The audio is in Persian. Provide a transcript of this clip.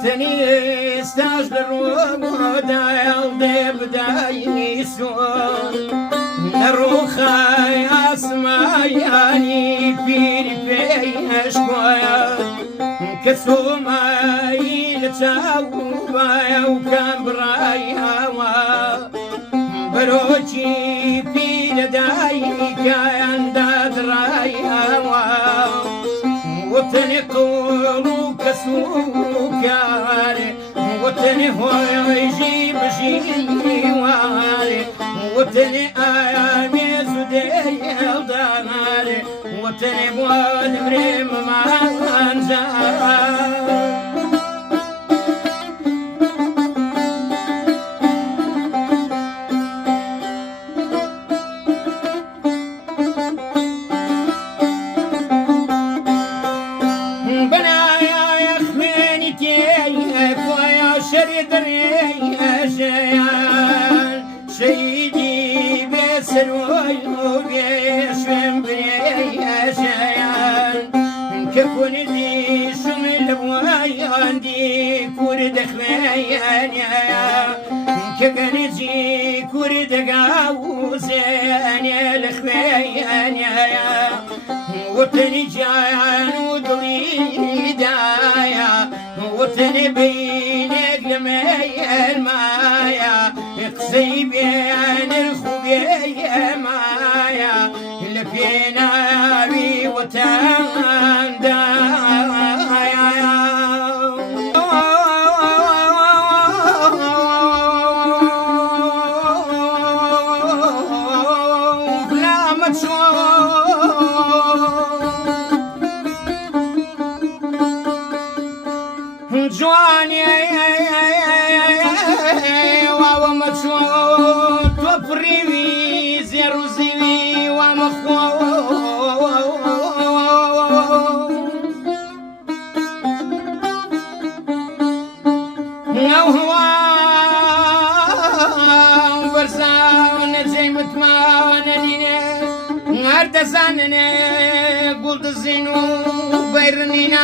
وطني استاجر ودايل بداي سون نروخا يا سماياني بيري في شوية كسوما يلتاوبا وكان برايا بروجي في لداي كان دادرايا وطني قولو كسوكاري وطني هو يجيب جيواري وطني آيامي زدي داري وطني بود مريم مانجار شيدي بسروي وبيشم بريشان ككون دي شمل بوايان دي كورد خليان ككن جي كورد قاوزان الخليان وطني جان ودلي دايا وطني بينك لمي المايا اقصي بين الخبية مايا اللي فينا بي وطن دايا لا ما جواني ومشوت وفريوي زيرو زيوي ومخو هو برسان زي متمانني ارتزانني قلت الزينو بيرنينا